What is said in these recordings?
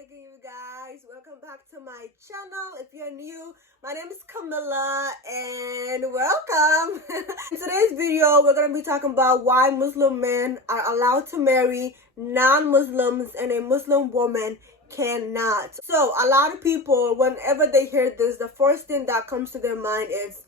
alaikum, you guys. Welcome back to my channel. If you're new, my name is Camilla and welcome. In today's video, we're going to be talking about why Muslim men are allowed to marry non-Muslims and a Muslim woman cannot. So a lot of people, whenever they hear this, the first thing that comes to their mind is,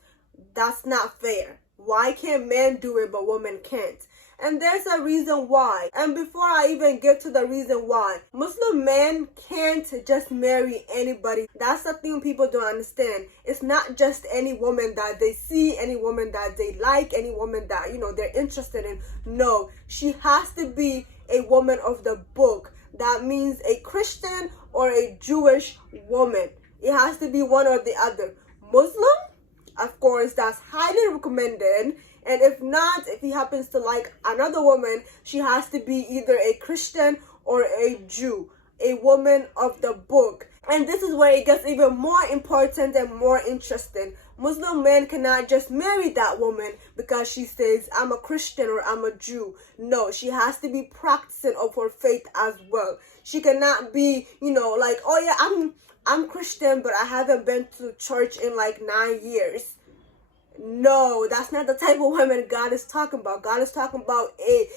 that's not fair. Why can't men do it but women can't? And there's a reason why. And before I even get to the reason why, Muslim men can't just marry anybody. That's the thing people don't understand. It's not just any woman that they see, any woman that they like, any woman that, they're interested in. No, she has to be a woman of the book. That means a Christian or a Jewish woman. It has to be one or the other. Muslim, of course, that's highly recommended. And if not, if he happens to like another woman, she has to be either a Christian or a Jew, a woman of the book. And this is where it gets even more important and more interesting. Muslim men cannot just marry that woman because she says, I'm a Christian or I'm a Jew. No, she has to be practicing of her faith as well. She cannot be, like, oh yeah, I'm Christian, but I haven't been to church in like 9 years. No, that's not the type of woman God is talking about. God is talking about a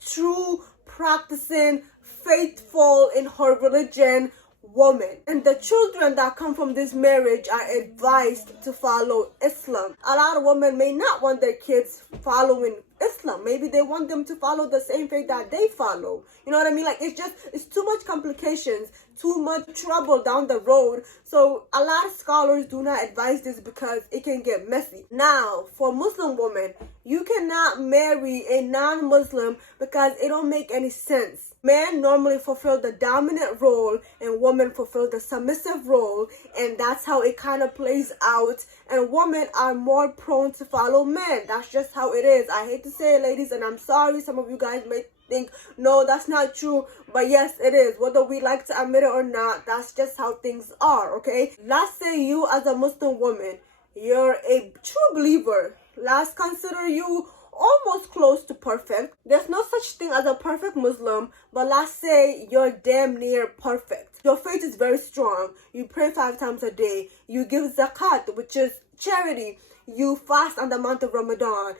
true, practicing, faithful in her religion woman. And the children that come from this marriage are advised to follow Islam. A lot of women may not want their kids following Islam. Maybe they want them to follow the same faith that they follow. You know what I mean? Like, it's too much complications, too much trouble down the road. So a lot of scholars do not advise this because it can get messy. Now, for Muslim women, you cannot marry a non-Muslim because it don't make any sense. Men normally fulfill the dominant role and women fulfill the submissive role, and that's how it kind of plays out. And women are more prone to follow men. That's just how it is. I hate to say it, ladies, and I'm sorry. Some of you guys may think, no, that's not true. But yes, it is. Whether we like to admit it or not, that's just how things are, okay? Let's say you as a Muslim woman, you're a true believer. Let's consider you almost close to perfect. There's no such thing as a perfect Muslim, but let's say you're damn near perfect. Your faith is very strong. You pray 5 times a day. You give zakat, which is charity. You fast on the month of Ramadan.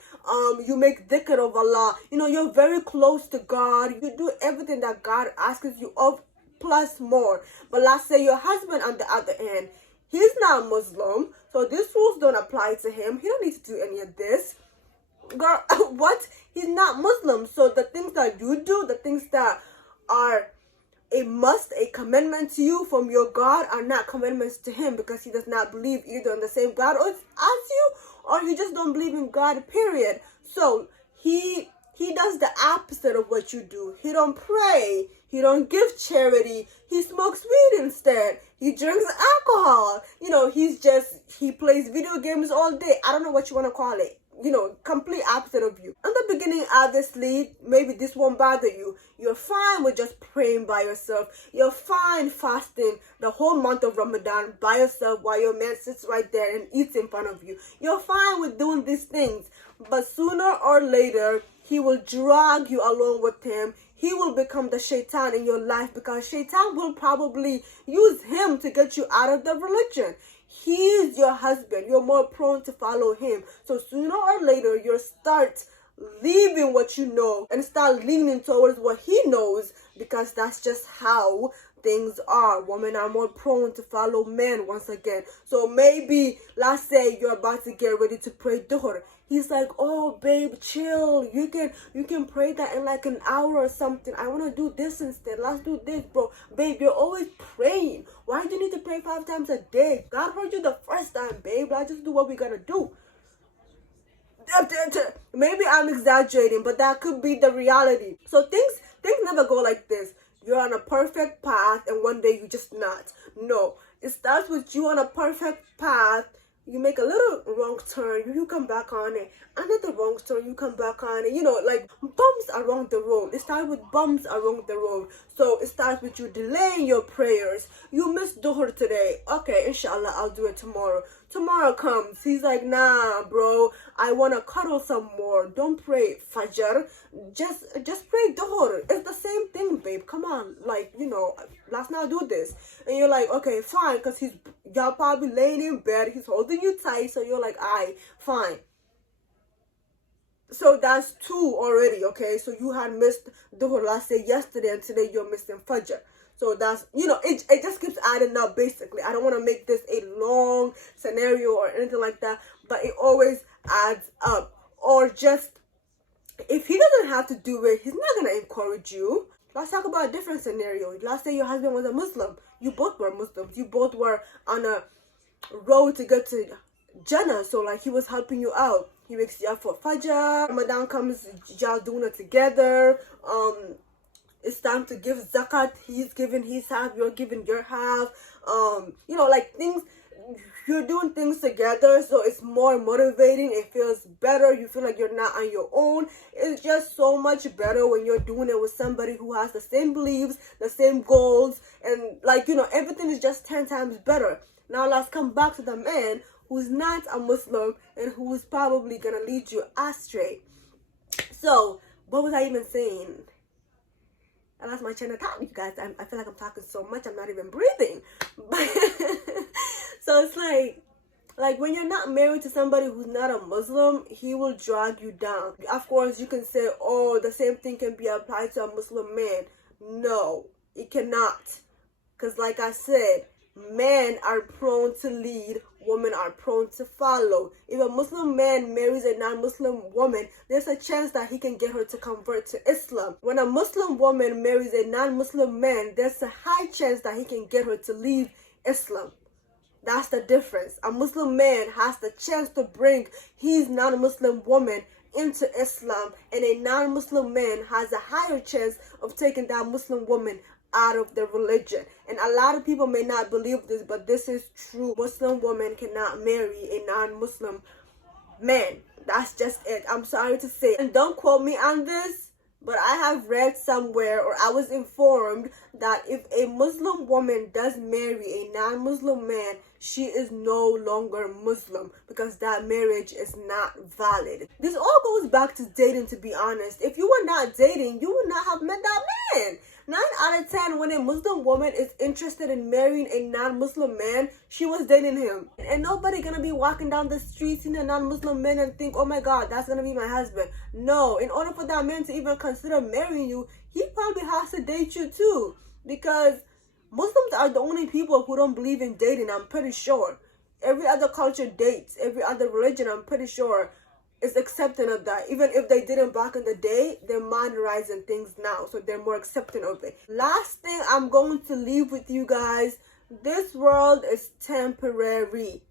You make dhikr of Allah. You're very close to God. You do everything that God asks you of, plus more. But let's say your husband, on the other hand, he's not Muslim, so these rules don't apply to him. He don't need to do any of this. Girl, what? He's not Muslim. So the things that you do, the things that are a must, a commandment to you from your God, are not commandments to him because he does not believe either in the same God as you, or you just don't believe in God, period. So he does the opposite of what you do. He don't pray. He don't give charity. He smokes weed instead. He drinks alcohol. He plays video games all day. I don't know what you want to call it. Complete opposite of you. In the beginning, obviously, maybe this won't bother you. You're fine with just praying by yourself. You're fine fasting the whole month of Ramadan by yourself while your man sits right there and eats in front of you. You're fine with doing these things. But sooner or later, he will drag you along with him. He will become the shaitan in your life because shaitan will probably use him to get you out of the religion. He's your husband. You're more prone to follow him. So sooner or later, you'll start leaving what you know and start leaning towards what he knows, because that's just how things are. Women are more prone to follow men once again. So maybe, let's say you're about to get ready to pray dhuhr. He's like, oh, babe, chill. You can pray that in like an hour or something. I want to do this instead. Let's do this, bro. Babe, you're always praying. Why do you need to pray 5 times a day? God heard you the first time, babe. Let's just do what we gotta do. Maybe I'm exaggerating, but that could be the reality. So things never go like this. You're on a perfect path and one day you just not. No, it starts with you on a perfect path you make a little wrong turn, you come back on it. Another wrong turn, you come back on it. You know, like bumps along the road. It starts with bumps along the road. So it starts with you delaying your prayers. You missed Dhuhr today. Okay, inshallah, I'll do it tomorrow. Tomorrow comes. He's like, nah, bro, I want to cuddle some more. Don't pray Fajr. Just pray Dhuhr. It's the same thing, babe. Come on. Like, you know, let's not do this. And you're like, okay, fine, because y'all probably laying in bed. He's holding you tight. So you're like, aye, fine. So that's 2 already, okay? So you had missed Dhuhr, let's say, yesterday, and today you're missing Fajr. So that's, you know, it just keeps adding up, basically. I don't want to make this a long scenario or anything like that, but it always adds up. Or just, if he doesn't have to do it, he's not going to encourage you. Let's talk about a different scenario. Let's say your husband was a Muslim. You both were Muslims. You both were on a road to get to Jannah. So, like, he was helping you out. He wakes you up for Fajr. Ramadan comes, y'all doing it together. It's time to give zakat. He's giving his half, you're giving your half. You know, like things, you're doing things together, so it's more motivating. It feels better. You feel like you're not on your own. It's just so much better when you're doing it with somebody who has the same beliefs, the same goals, and like, you know, everything is just 10 times better. Now let's come back to the man who's not a Muslim and who's probably gonna lead you astray. So what was I even saying? I lost my train of thought, you guys. I feel like I'm talking so much, I'm not even breathing. But so it's like when you're not married to somebody who's not a Muslim, he will drag you down. Of course, you can say, oh, the same thing can be applied to a Muslim man. No, it cannot. Because like I said, men are prone to lead, women are prone to follow. If a Muslim man marries a non-Muslim woman, there's a chance that he can get her to convert to Islam. When a Muslim woman marries a non-Muslim man, there's a high chance that he can get her to leave Islam. That's the difference. A Muslim man has the chance to bring his non-Muslim woman into Islam, and a non-Muslim man has a higher chance of taking that Muslim woman out of the religion. And a lot of people may not believe this, but this is true. Muslim women cannot marry a non-Muslim man. That's just it. I'm sorry to say. And don't quote me on this, but I have read somewhere, or I was informed, that if a Muslim woman does marry a non-Muslim man, she is no longer Muslim, because that marriage is not valid. This all goes back to dating, to be honest. If you were not dating, you would not have met that man. 9 out of 10, when a Muslim woman is interested in marrying a non-Muslim man, she was dating him. And nobody gonna be walking down the street seeing a non-Muslim man and think, oh my God, that's gonna be my husband. No, in order for that man to even consider marrying you, he probably has to date you too. Because Muslims are the only people who don't believe in dating, I'm pretty sure. Every other culture dates. Every other religion, I'm pretty sure, is accepting of that. Even if they didn't back in the day, they're modernizing things now, so they're more accepting of it. Last thing I'm going to leave with you guys, this world is temporary.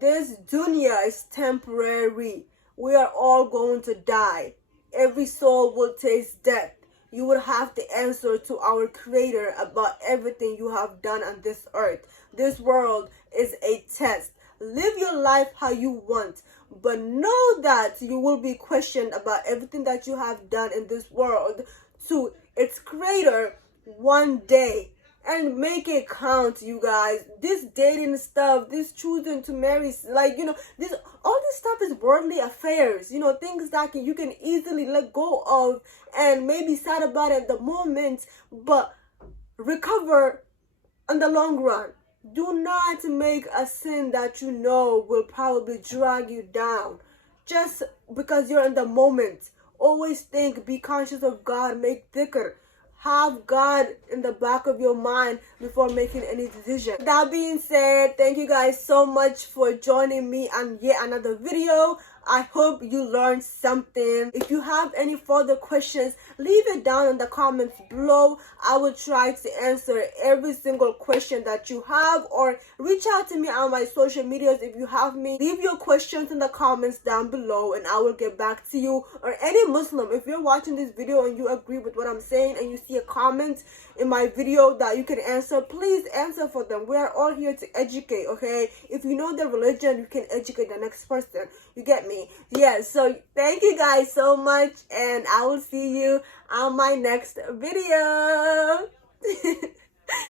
This dunya is temporary. We are all going to die. Every soul will taste death. You will have to answer to our Creator about everything you have done on this earth. This world is a test. Live your life how you want, but know that you will be questioned about everything that you have done in this world to its Creator one day. And make it count, you guys. This dating stuff, this choosing to marry, like, you know, all this stuff is worldly affairs. You know, things that you can easily let go of and maybe sad about it at the moment, but recover in the long run. Do not make a sin that you know will probably drag you down just because you're in the moment. Always think, be conscious of God, make dhikr. Have God in the back of your mind before making any decision. That being said, thank you guys so much for joining me on yet another video. I hope you learned something. If you have any further questions, leave it down in the comments below. I will try to answer every single question that you have, or reach out to me on my social medias if you have me. Leave your questions in the comments down below and I will get back to you. Or any Muslim, if you're watching this video and you agree with what I'm saying and you see a comment in my video that you can answer, please answer for them. We are all here to educate, okay? If you know the religion, you can educate the next person. You get me? Yes, so thank you guys so much, and I will see you on my next video.